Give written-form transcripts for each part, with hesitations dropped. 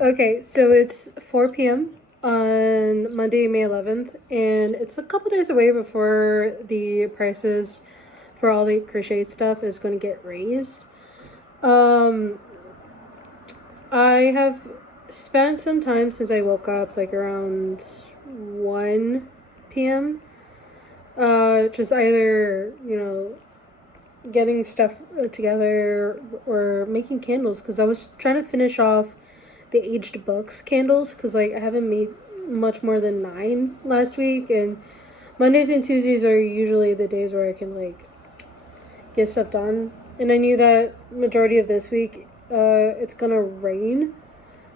Okay, so it's 4 p.m. on Monday, May 11th, and it's a couple days away before the prices for all the crocheted stuff is going to get raised. Um, I have spent some time since I woke up, like around 1 p.m., just either, getting stuff together or making candles because I was trying to finish off the aged books candles because like I haven't made much more than 9 last week, and Mondays and Tuesdays are usually the days where I can like get stuff done. And I knew that majority of this week it's gonna rain,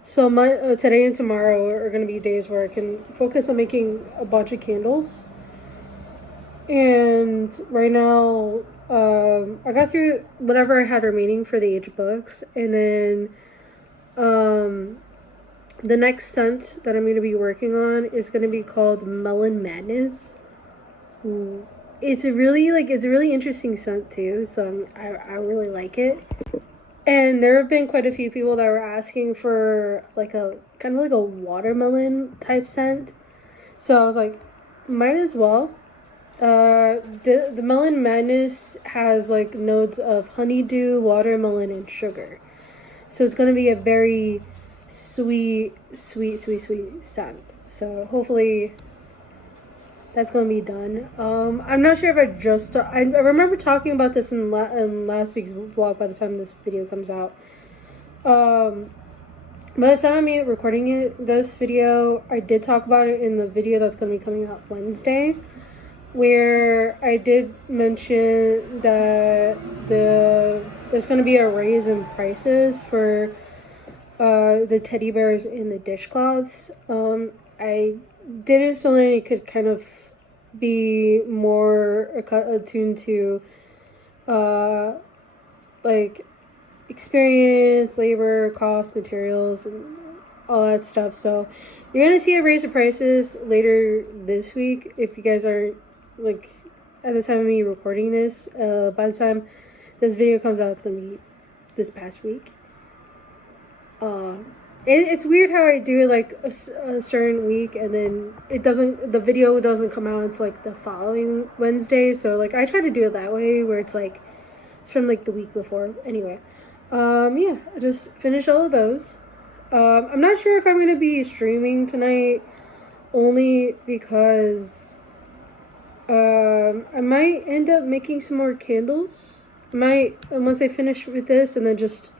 so today and tomorrow are gonna be days where I can focus on making a bunch of candles. And right now, I got through whatever I had remaining for the age books, and then um, the next scent that I'm going to be working on is going to be called Melon Madness. Ooh. It's a really interesting scent too, so I really like it. And there have been quite a few people that were asking for like a kind of like a watermelon type scent, so I was like, might as well. The Melon Madness has like notes of honeydew, watermelon, and sugar. So it's gonna be a very sweet scent. So hopefully that's gonna be done. I'm not sure if I remember talking about this in last week's vlog. By the time this video comes out, um, by the time I'm recording this video, I did talk about it in the video that's gonna be coming out Wednesday, where I did mention that there's going to be a raise in prices for the teddy bears and the dishcloths. I did it so that it could kind of be more attuned to uh, like experience, labor, cost, materials, and all that stuff. So you're gonna see a raise of prices later this week if you guys are like at the time of me recording this. By the time this video comes out, it's gonna be this past week. uh it's weird how I do like a certain week and then the video doesn't come out until like the following Wednesday, so like I try to do it that way where it's like it's from like the week before. Anyway, yeah, I just finished all of those. I'm not sure if I'm gonna be streaming tonight, only because I might end up making some more candles. I might, once I finish with this and then just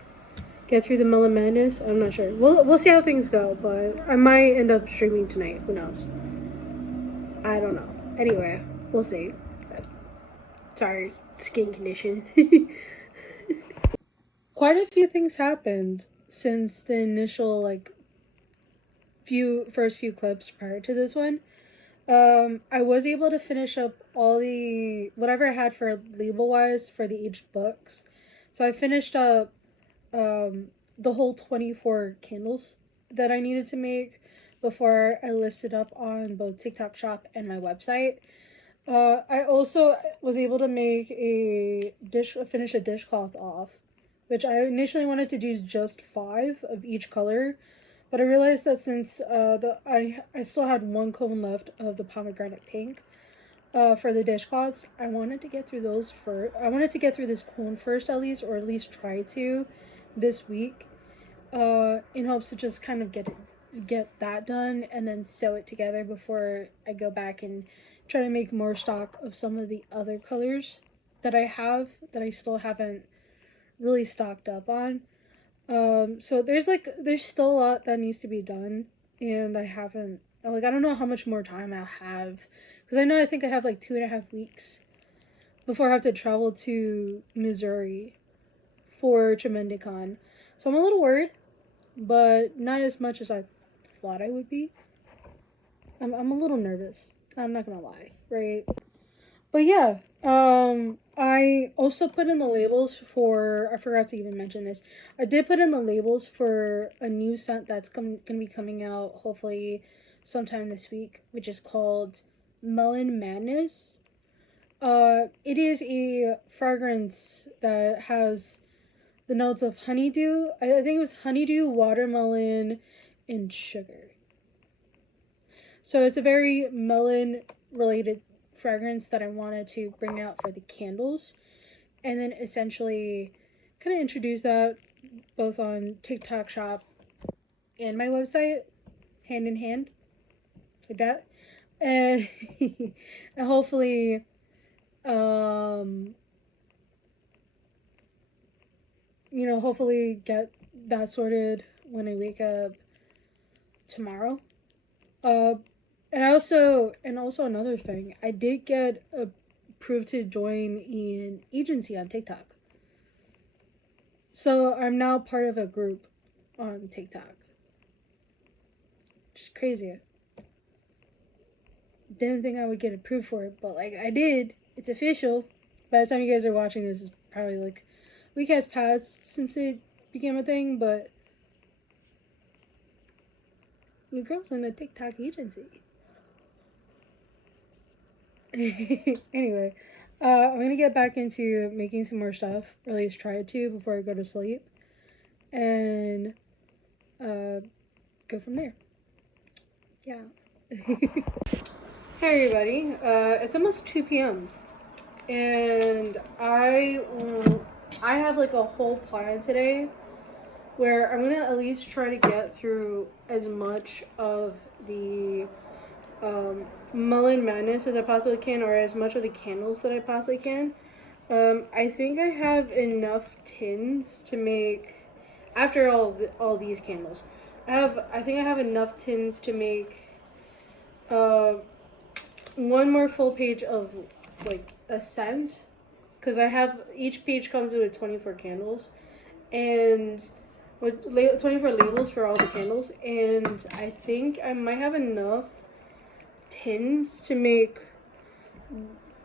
get through the Melon Madness. I'm not sure. We'll see how things go, but I might end up streaming tonight. Who knows? I don't know. Anyway, we'll see. Sorry, skin condition. Quite a few things happened since the initial like first few clips prior to this one. I was able to finish up all the whatever I had for label wise for the aged books. So I finished up the whole 24 candles that I needed to make before I listed up on both TikTok Shop and my website. I also was able to make finish a dishcloth off, which I initially wanted to do just 5 of each color, but I realized that since I still had 1 cone left of the pomegranate pink, for the dishcloths, I wanted to get through those first. I wanted to get through this cone first at least, or at least try to, this week, in hopes to just kind of get that done and then sew it together before I go back and try to make more stock of some of the other colors that I have that I still haven't really stocked up on. So there's still a lot that needs to be done, and I haven't I don't know how much more time I'll have, because I think I have like 2.5 weeks before I have to travel to Missouri for Tremendicon. So I'm a little worried, but not as much as I thought I would be. I'm a little nervous. I'm not gonna lie, right? But yeah, I also put in the labels for. I forgot to even mention this. I did put in the labels for a new scent that's gonna be coming out hopefully sometime this week, which is called Melon Madness. It is a fragrance that has the notes of honeydew. I think it was honeydew, watermelon, and sugar. So it's a very melon related fragrance that I wanted to bring out for the candles, and then essentially kind of introduce that both on TikTok shop and my website, hand in hand, like that, and, and hopefully, hopefully get that sorted when I wake up tomorrow. And also another thing, I did get approved to join an agency on TikTok. So I'm now part of a group on TikTok. Just crazy. Didn't think I would get approved for it, but like I did. It's official. By the time you guys are watching this, is probably like a week has passed since it became a thing, but your girl's in a TikTok agency. Anyway, I'm gonna get back into making some more stuff, or at least try to before I go to sleep, and go from there. Yeah. Hey everybody, it's almost 2 p.m. and I have like a whole plan today where I'm gonna at least try to get through as much of the Mullen Madness as I possibly can, or as much of the candles that I possibly can. I think I have enough tins to make, after all these candles, I think I have enough tins to make one more full page of like a scent, because I have, each page comes with 24 candles and with 24 labels for all the candles, and I think I might have enough tins to make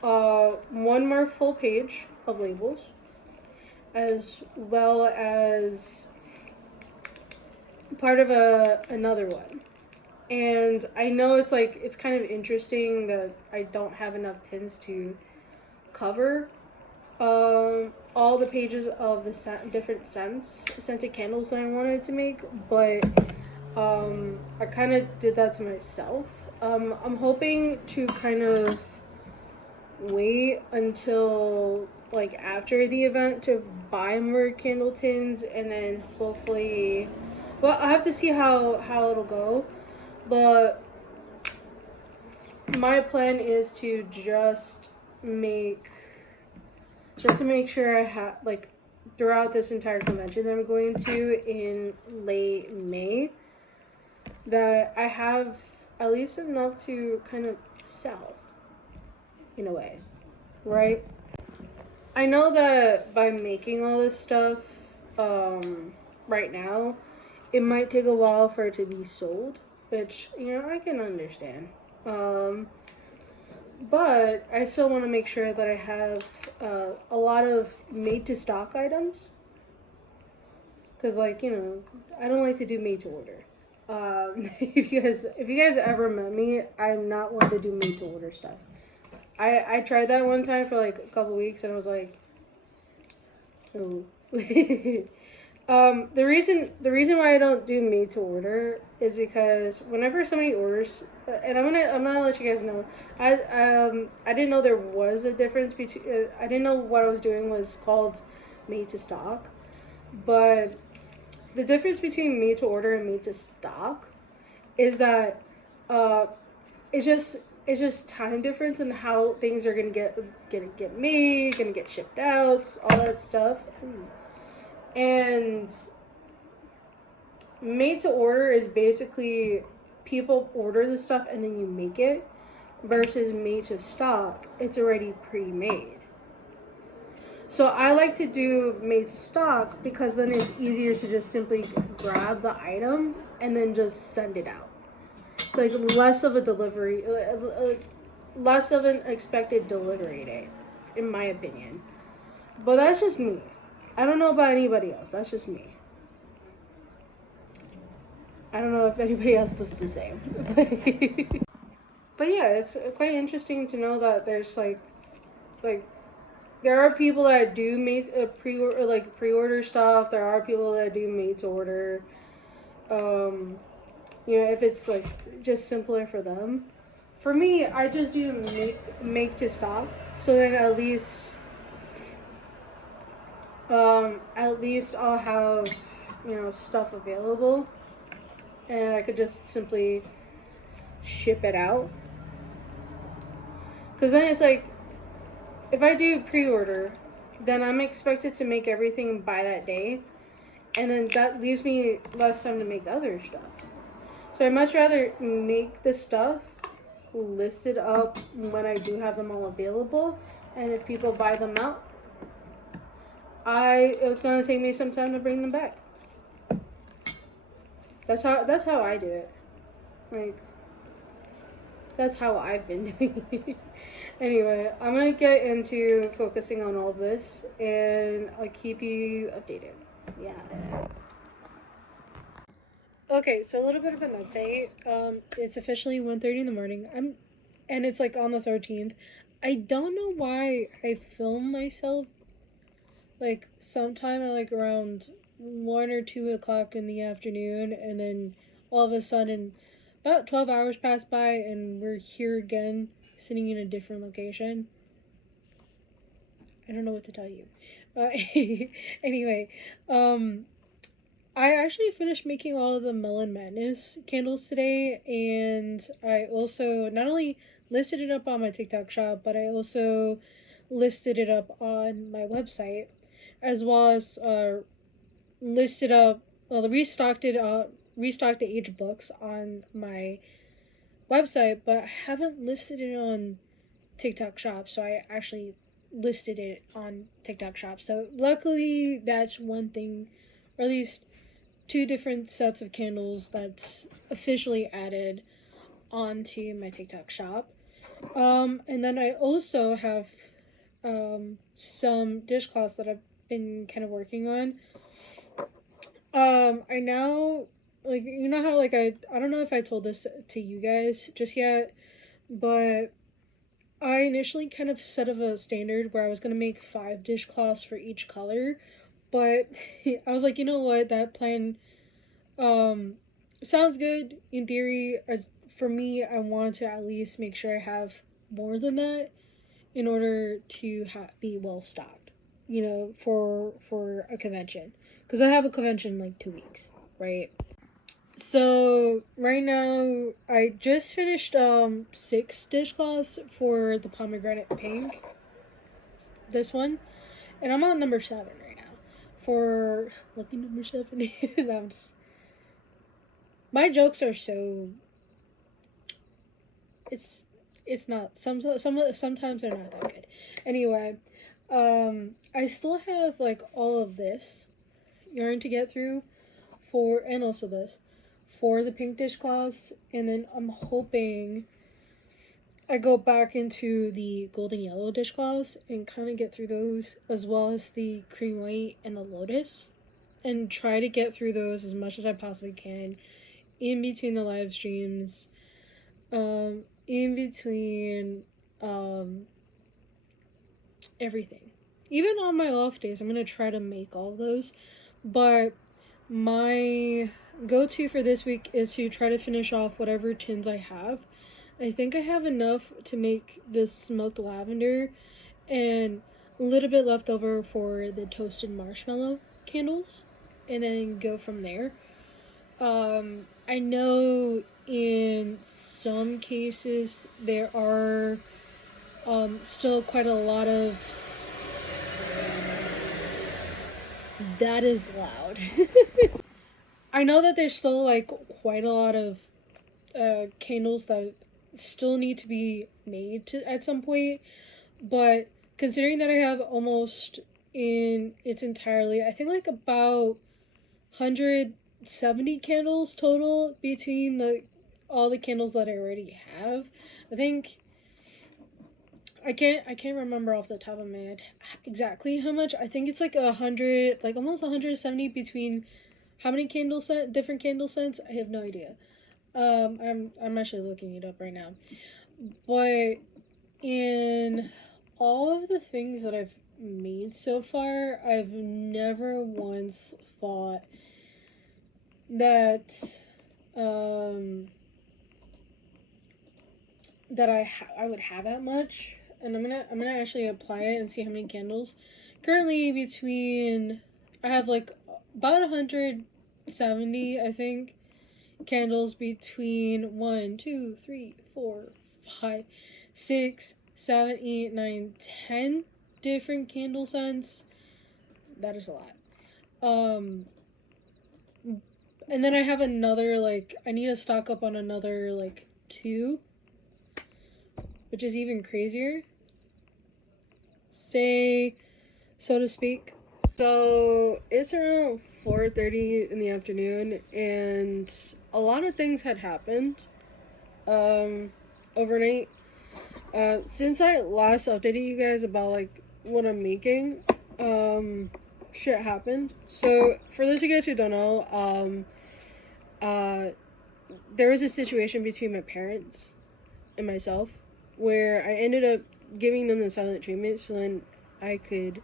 one more full page of labels, as well as part of another one. And I know it's kind of interesting that I don't have enough tins to cover all the pages of the different scented candles that I wanted to make, but I kind of did that to myself. I'm hoping to kind of wait until like after the event to buy more candle tins, and then hopefully, well, I have to see how it'll go, but my plan is to just make sure I have, like, throughout this entire convention that I'm going to in late May, that I have at least enough to kind of sell, in a way, right? I know that by making all this stuff right now, it might take a while for it to be sold, which, I can understand. But I still want to make sure that I have a lot of made-to-stock items, because, like, I don't like to do made-to-order. If you guys ever met me, I'm not one to do made-to-order stuff. I tried that one time for like a couple weeks, and I was like, oh. The reason why I don't do made to order is because whenever somebody orders, and I'm gonna let you guys know, I didn't know there was a difference between, I didn't know what I was doing was called made to stock, but the difference between made to order and made to stock is that it's just time difference in how things are gonna get made, gonna get shipped out, all that stuff. And made to order is basically people order the stuff and then you make it, versus made to stock, it's already pre-made. So I like to do made to stock because then it's easier to just simply grab the item and then just send it out. It's like less of a delivery, less of an expected delivery date, in my opinion. But that's just me. I don't know about anybody else. That's just me. I don't know if anybody else does the same. But yeah, it's quite interesting to know that there's like there are people that do make a pre-order stuff. There are people that do made to order. Um, if it's like just simpler for them. For me, I just do make to stock. So then at least I'll have stuff available, and I could just simply ship it out. Because then it's like, if I do pre-order, then I'm expected to make everything by that day, and then that leaves me less time to make other stuff. So I'd much rather make the stuff listed up when I do have them all available, and if people buy them out, it was gonna take me some time to bring them back. That's how I do it. Like, that's how I've been doing it. Anyway, I'm gonna get into focusing on all this, and I'll keep you updated. Yeah. Okay, so a little bit of an update. It's officially 1:30 in the morning. And it's like on the 13th. I don't know why I film myself like sometime at like around 1 or 2 o'clock in the afternoon, and then all of a sudden, about 12 hours pass by, and we're here again, sitting in a different location. I don't know what to tell you. Anyway, I actually finished making all of the Melon Madness candles today, and I also not only listed it up on my TikTok shop, but I also listed it up on my website, as well as listed up, restocked the age books on my website, but I haven't listed it on TikTok shop, so I actually listed it on TikTok shop. So luckily, that's one thing, or at least 2 different sets of candles that's officially added onto my TikTok shop. And then I also have some dishcloths that I've been kind of working on. I now, like, how like I don't know if I told this to you guys just yet, but I initially kind of set up a standard where I was gonna make 5 dishcloths for each color, but I was like, you know what, that plan sounds good in theory. For me, I want to at least make sure I have more than that in order to be well stocked, for a convention, because I have a convention in like 2 weeks, right? So right now I just finished 6 dishcloths for the pomegranate pink, this one, and I'm on number 7 right now for lucky number 7. I'm just, my jokes are so, it's not, sometimes they're not that good. Anyway, I still have like all of this yarn to get through and also this for the pink dishcloths, and then I'm hoping I go back into the golden yellow dishcloths and kind of get through those, as well as the cream white and the lotus, and try to get through those as much as I possibly can in between the live streams, in between everything. Even on my off days, I'm gonna try to make all of those, but my go-to for this week is to try to finish off whatever tins I have. I think I have enough to make this smoked lavender and a little bit left over for the toasted marshmallow candles, and then go from there. I know in some cases there are still quite a lot of, that is loud. I know that there's still like quite a lot of candles that still need to be made at some point, but considering that I have almost in its entirely, I think like about 170 candles total between all the candles that I already have. I think I can't remember off the top of my head exactly how much. I think it's like 100, like almost 170 between how many different candle scents. I have no idea. I'm actually looking it up right now. But in all of the things that I've made so far, I've never once thought that I would have that much. And I'm gonna actually apply it and see how many candles. Currently between, I have like about 170, I think, candles between 1, 2, 3, 4, 5, 6, 7, 8, 9, 10 different candle scents. That is a lot. And then I have another, like, I need to stock up on another, like, 2, which is even crazier, say, so to speak. So it's around 4:30 in the afternoon, and a lot of things had happened overnight. Since I last updated you guys about like what I'm making, shit happened. So for those of you guys who don't know, there was a situation between my parents and myself where I ended up giving them the silent treatment so then I could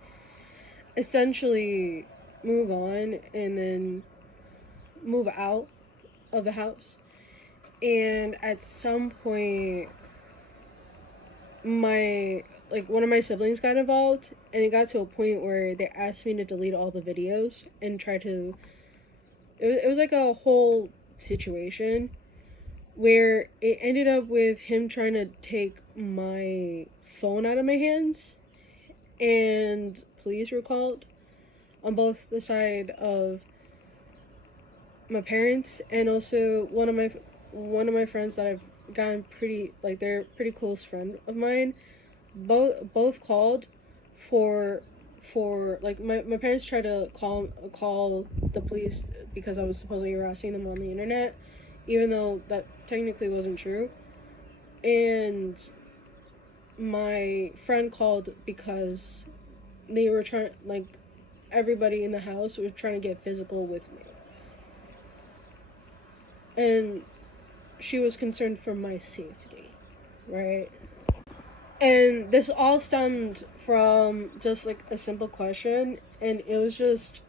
essentially move on and then move out of the house. And at some point, one of my siblings got involved, and it got to a point where they asked me to delete all the videos and try to. It was like a whole situation where it ended up with him trying to take my phone out of my hands, and police were called on both the side of my parents and also one of my friends that I've gotten pretty, like, they're a pretty close friend of mine. Both called for like my parents tried to call the police because I was supposedly harassing them on the internet, even though that technically wasn't true. And my friend called because they were trying, like, everybody in the house was trying to get physical with me. And she was concerned for my safety, right? And this all stemmed from just like a simple question, and it was just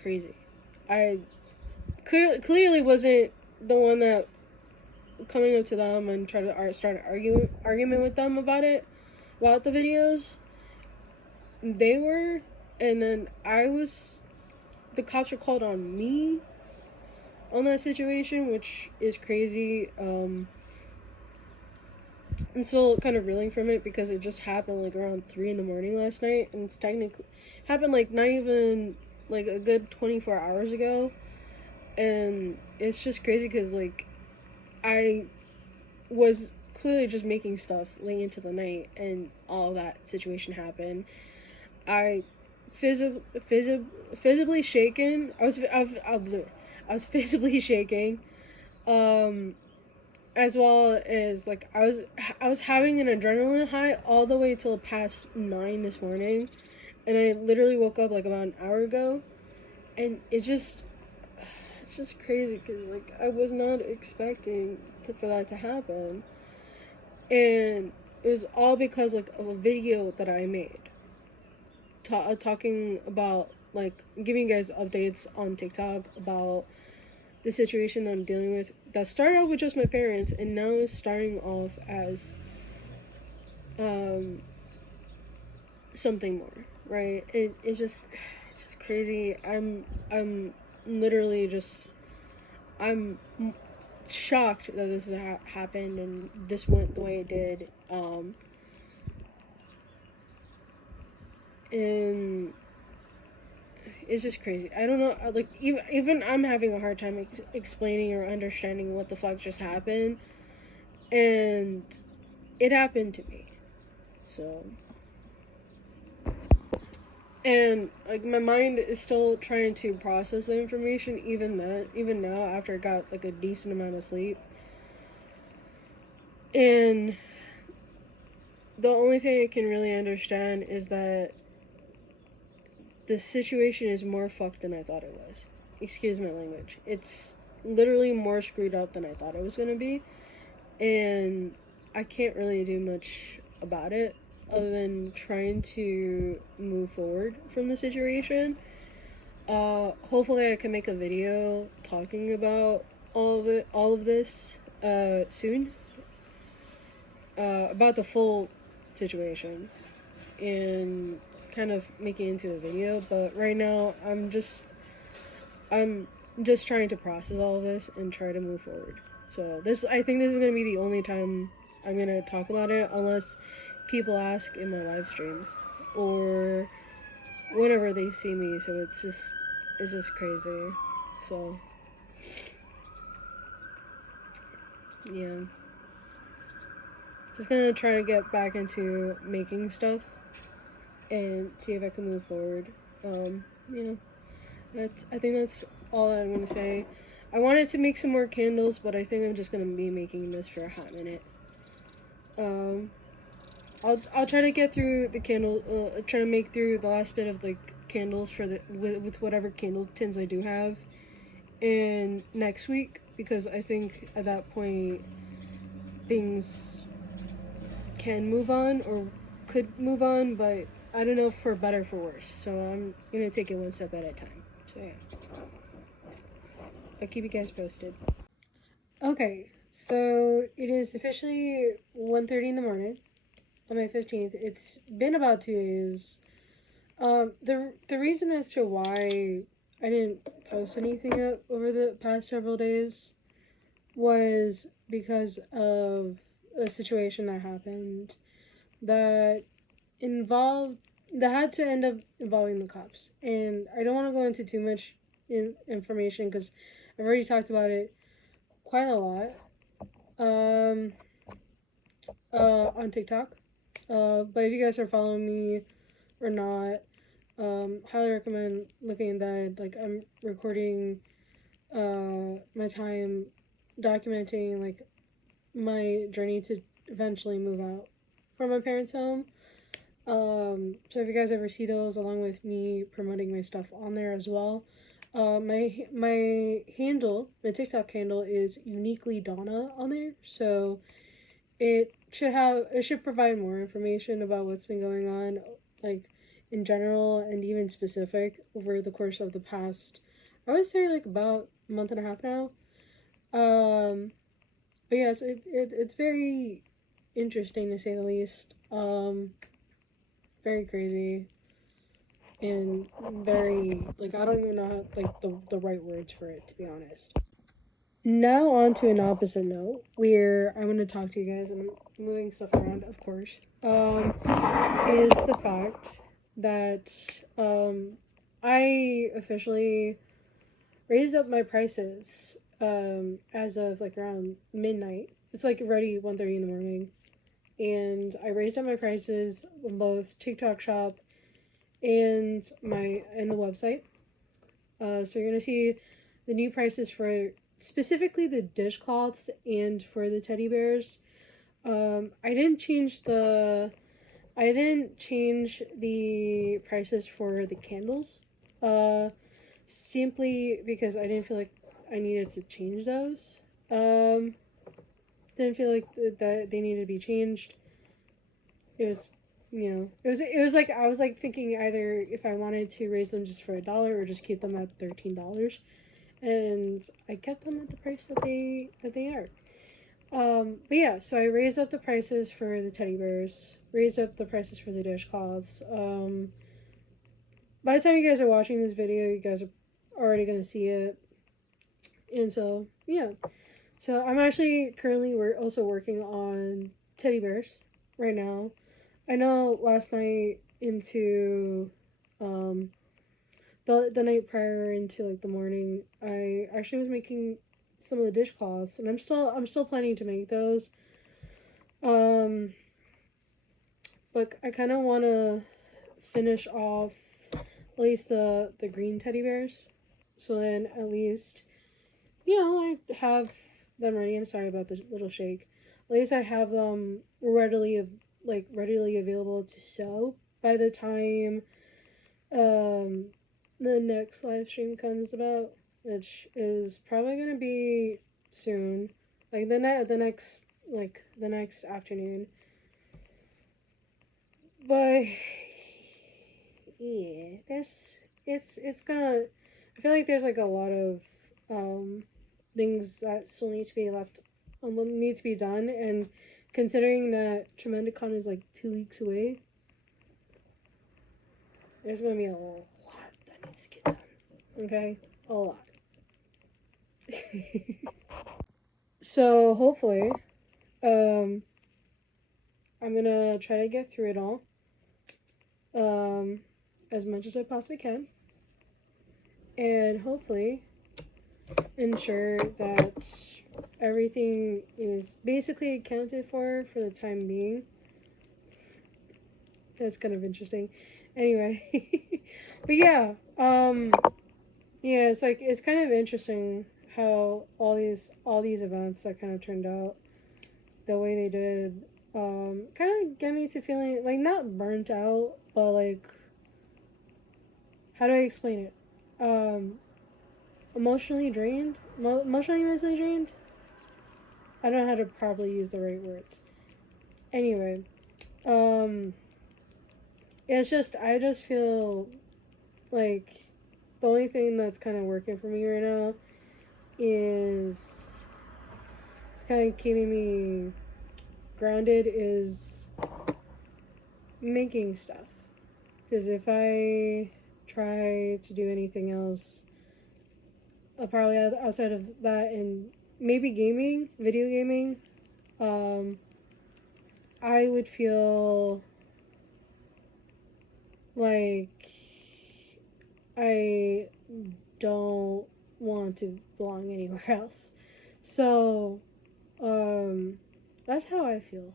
crazy. I clearly wasn't the one that coming up to them and try to start an argument with them about the videos. They were, and then the cops were called on me on that situation, which is crazy. I'm still kind of reeling from it because it just happened like around 3 in the morning last night, and it's technically happened like not even like a good 24 hours ago. And it's just crazy because like I was clearly just making stuff late into the night, and all that situation happened. I visibly shaken. I was visibly shaking. As well as like I was having an adrenaline high all the way till past 9 this morning, and I literally woke up like about an hour ago, and it's just crazy because like I was not expecting for that to happen, and it was all because like of a video that I made, talking about, like, giving you guys updates on TikTok about the situation that I'm dealing with that started off with just my parents and now is starting off as something more, right? It's just crazy. I'm literally just I'm shocked that this has happened and this went the way it did. And it's just crazy. I don't know, like, even I'm having a hard time explaining or understanding what the fuck just happened, and it happened to me. So, and like my mind is still trying to process the information, even now after I got like a decent amount of sleep. And the only thing I can really understand is that the situation is more fucked than I thought it was. Excuse my language. It's literally more screwed up than I thought it was gonna be, and I can't really do much about it. other than trying to move forward from the situation. Hopefully I can make a video talking about all of this, soon. About the full situation and kind of make it into a video. But right now, I'm just trying to process all of this and try to move forward. So I think this is gonna be the only time I'm gonna talk about it, unless people ask in my live streams or whenever they see me. So it's just crazy. So yeah, just gonna try to get back into making stuff and see if I can move forward. You know, I think that's all I'm gonna say. I wanted to make some more candles, but I think I'm just gonna be making this for a hot minute. Um, I'll try to get through the candle. Try to make through the last bit of like candles for the with whatever candle tins I do have, in next week, because I think at that point things can move on or could move on, but I don't know for better or for worse. So I'm gonna take it one step at a time. So yeah, I'll keep you guys posted. Okay, so it is officially 1:30 in the morning on my 15th. It's been about 2 days. The reason as to why I didn't post anything up over the past several days was because of a situation that happened that involved that had to end up involving the cops, and I don't want to go into too much information because I've already talked about it quite a lot um on TikTok. But if you guys are following me or not, highly recommend looking at that. Like, I'm recording my time documenting like my journey to eventually move out from my parents' home. So if you guys ever see those, along with me promoting my stuff on there as well, my handle, my TikTok handle is uniquely Donna on there. So it should provide more information about what's been going on, like in general and even specific over the course of the past, I would say like about a month and a half now. Um, but yes, it's very interesting to say the least. Very crazy and very like I don't even know how, like the right words for it, to be honest. Now on to an opposite note, where I'm gonna talk to you guys and I'm moving stuff around, of course. Is the fact that I officially raised up my prices as of like around midnight. It's like already 1:30 in the morning, and I raised up my prices on both TikTok Shop and the website. So you're gonna see the new prices for specifically the dishcloths and for the teddy bears. I didn't change the prices for the candles. Simply because I didn't feel like I needed to change those. Um, didn't feel like that they needed to be changed. It was, it was like I was like thinking either if I wanted to raise them just for $1 or just keep them at $13, and I kept them at the price that they are. But yeah, so I raised up the prices for the teddy bears, raised up the prices for the dishcloths. By the time you guys are watching this video, you guys are already gonna see it, and so yeah. So I'm actually currently we're also working on teddy bears right now. I know last night into the night prior into like the morning, I actually was making some of the dishcloths, and I'm still planning to make those. Um, but I kind of want to finish off at least the green teddy bears, so then at least I have them ready. I'm sorry about the little shake. At least I have them readily available to sew by the time um the next live stream comes about, which is probably gonna be soon, like the next afternoon. But yeah, it's gonna. I feel like there's like a lot of things that still need to be need to be done, and considering that Tremendicon is like 2 weeks away, there's gonna be a lot that needs to get done. Okay, a lot. So hopefully, um, I'm gonna try to get through it all, um, as much as I possibly can, and hopefully ensure that everything is basically accounted for the time being. That's kind of interesting. Anyway, but yeah, yeah, it's like it's kind of interesting how all these events that kind of turned out the way they did, kind of get me to feeling like not burnt out, but like how do I explain it? Emotionally drained, emotionally mentally drained. I don't know how to properly use the right words. Anyway, um, it's just I just feel like the only thing that's kind of working for me right now is it's kind of keeping me grounded is making stuff. Because if I try to do anything else, probably outside of that and maybe gaming, video gaming, I would feel like I don't want to belong anywhere else. So, that's how I feel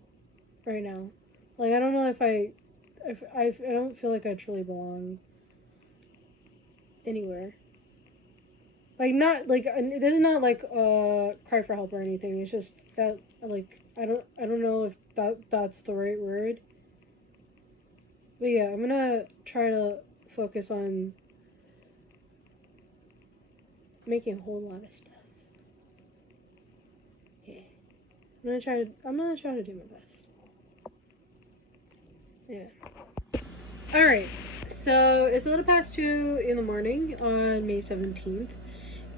right now. Like I don't know if I don't feel like I truly belong anywhere. Like not like this is not like cry for help or anything. It's just that like I don't know if that's the right word. But yeah, I'm gonna try to focus on making a whole lot of stuff. Yeah. I'm gonna try to do my best. Yeah. Alright. So it's a little past 2 in the morning on May 17th.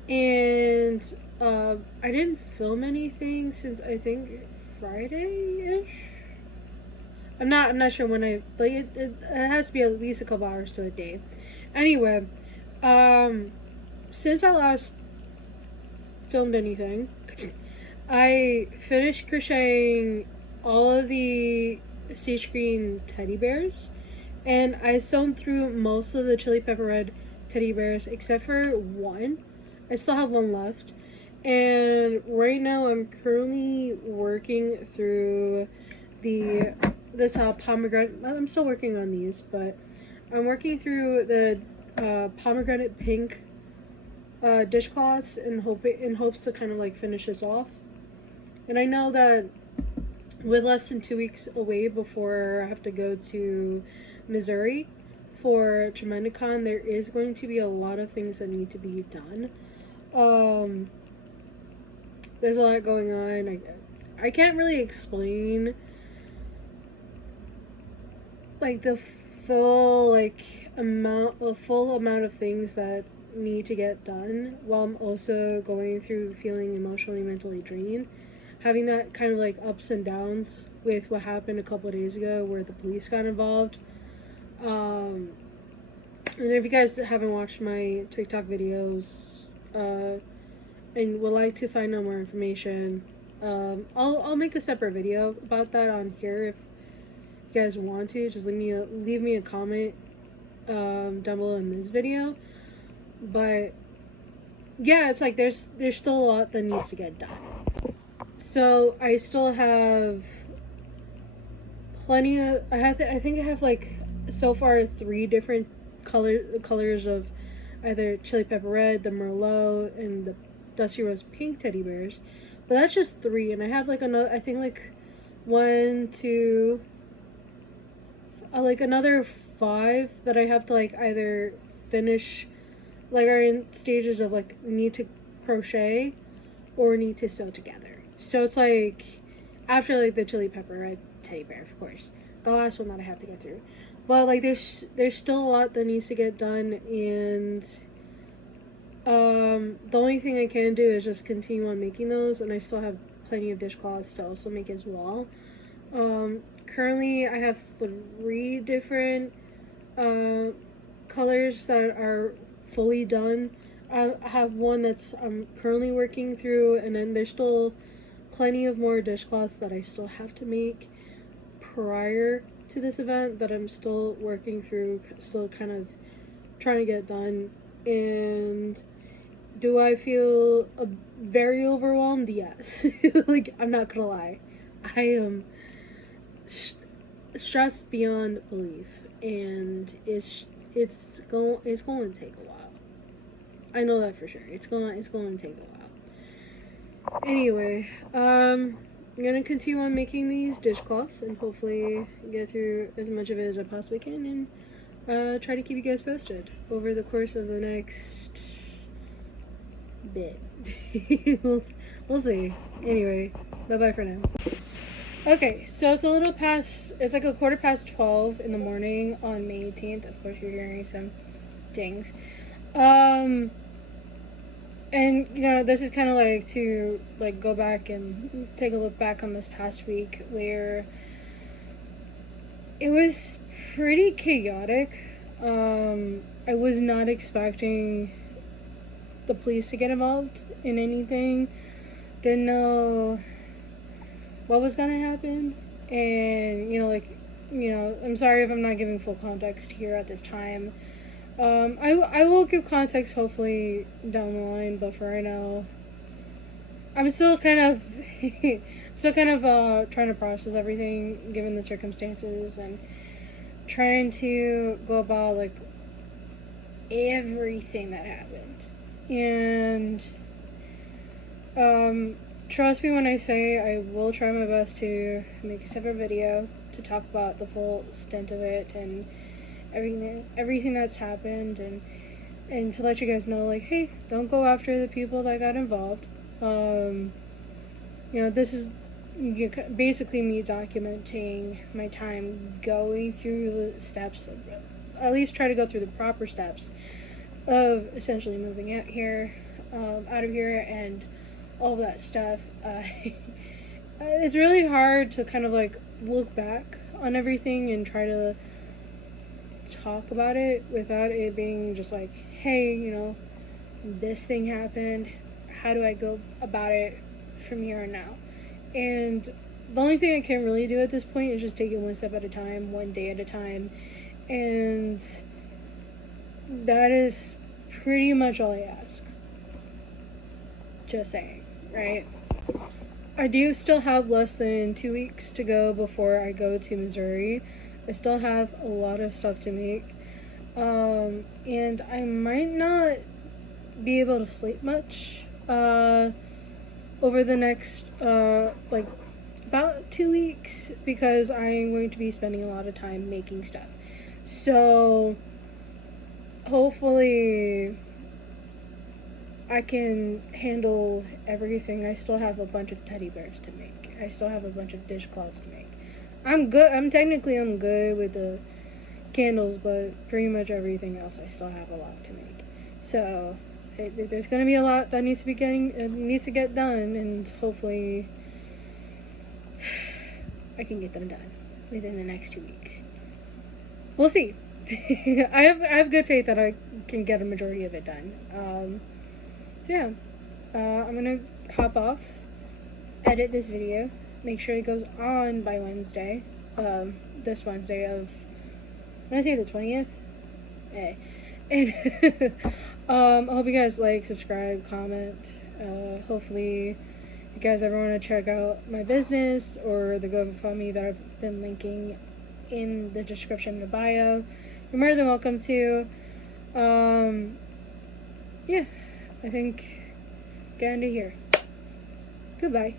And I didn't film anything since I think Friday-ish. I'm not sure when it has to be at least a couple hours to a day. Anyway, um since I last filmed anything, I finished crocheting all of the sage green teddy bears, and I sewn through most of the chili pepper red teddy bears except for one. I still have one left, and right now I'm currently working through this pomegranate. I'm still working on these, but I'm working through the pomegranate pink dishcloths in hopes to kind of like finish this off. And I know that with less than 2 weeks away before I have to go to Missouri for Tremendicon, there is going to be a lot of things that need to be done. There's a lot going on. I can't really explain like the full amount of things that need to get done while I'm also going through feeling emotionally mentally drained, having that kind of like ups and downs with what happened a couple of days ago where the police got involved. And if you guys haven't watched my TikTok videos and would like to find out more information, I'll make a separate video about that on here if you guys want to. Just leave me a comment down below in this video. But yeah, it's like there's still a lot that needs to get done. So I still have plenty of I think I have like so far 3 different colors of either chili pepper red, the merlot, and the dusty rose pink teddy bears. But that's just 3, and I have like another, I think like 1, 2, like another 5 that I have to like either finish, like are in stages of like need to crochet or need to sew together. So it's like after like the chili pepper red teddy bear, of course, the last one that I have to get through. But like there's still a lot that needs to get done, and the only thing I can do is just continue on making those, and I still have plenty of dishcloths to also make as well. Currently I have 3 different colors that are fully done. I have one that's I'm currently working through, and then there's still plenty of more dishcloths that I still have to make prior to this event that I'm still working through, still kind of trying to get done. And do I feel very overwhelmed? Yes. Like, I'm not gonna lie, I am stressed beyond belief, and it's going to take a while. I know that for sure. It's going to take a while. Anyway, I'm gonna continue on making these dishcloths and hopefully get through as much of it as I possibly can, and try to keep you guys posted over the course of the next bit. we'll see. Anyway, bye bye for now. Okay, so it's like a 12:15 in the morning on May 18th. Of course, you're hearing some dings. And you know, this is kind of like to like go back and take a look back on this past week where it was pretty chaotic. I was not expecting the police to get involved in anything. Didn't know what was gonna happen, and I'm sorry if I'm not giving full context here at this time. I will give context hopefully down the line, but for right now, I'm still kind of trying to process everything given the circumstances, and trying to go about like everything that happened. And trust me when I say I will try my best to make a separate video to talk about the full extent of it and everything that's happened, and to let you guys know, like, hey, don't go after the people that got involved. This is basically me documenting my time going through the steps of, at least try to go through the proper steps of essentially moving out of here, and all of that stuff. It's really hard to kind of like look back on everything and try to talk about it without it being just like, hey, this thing happened, how do I go about it from here on now? And the only thing I can really do at this point is just take it one step at a time, one day at a time, and that is pretty much all I ask. Just saying, right? I do still have less than 2 weeks to go before I go to Missouri. I still have a lot of stuff to make, and I might not be able to sleep much over the next about 2 weeks, because I'm going to be spending a lot of time making stuff. So hopefully I can handle everything. I still have a bunch of teddy bears to make. I still have a bunch of dishcloths to make. I'm good with the candles, but pretty much everything else I still have a lot to make. So there's going to be a lot that needs to get done, and hopefully I can get them done within the next 2 weeks. We'll see. I have good faith that I can get a majority of it done. So yeah, I'm gonna hop off, edit this video, make sure it goes on by Wednesday, this Wednesday of, when I say the 20th, and I hope you guys like, subscribe, comment. Hopefully you guys ever want to check out my business or the GoFundMe that I've been linking in the description in the bio, you're more than welcome to. Yeah, I think get into here. Goodbye.